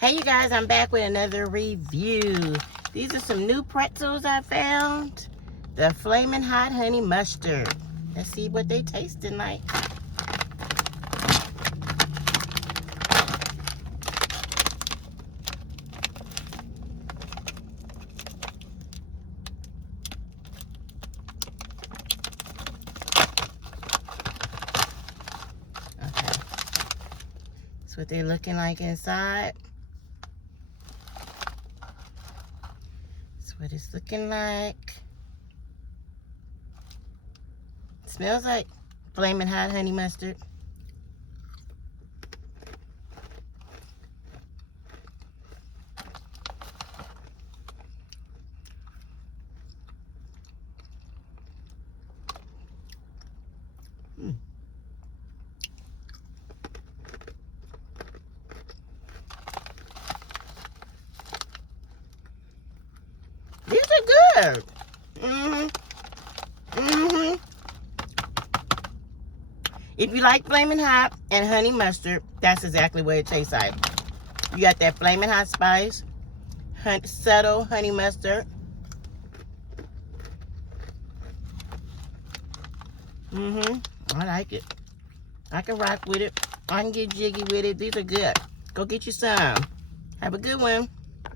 Hey you guys, I'm back with another review. These are some new pretzels I found. The Flamin' Hot Honey Mustard. Let's see what they tasting like. Okay. That's what they're looking like inside. That's what it's looking like. Smells like Flamin' Hot Honey Mustard. These are good. If you like Flamin' Hot and honey mustard, that's exactly what it tastes like. You got that Flamin' Hot spice, subtle honey mustard. I like it. I can rock with it. I can get jiggy with it. These are good. Go get you some. Have a good one.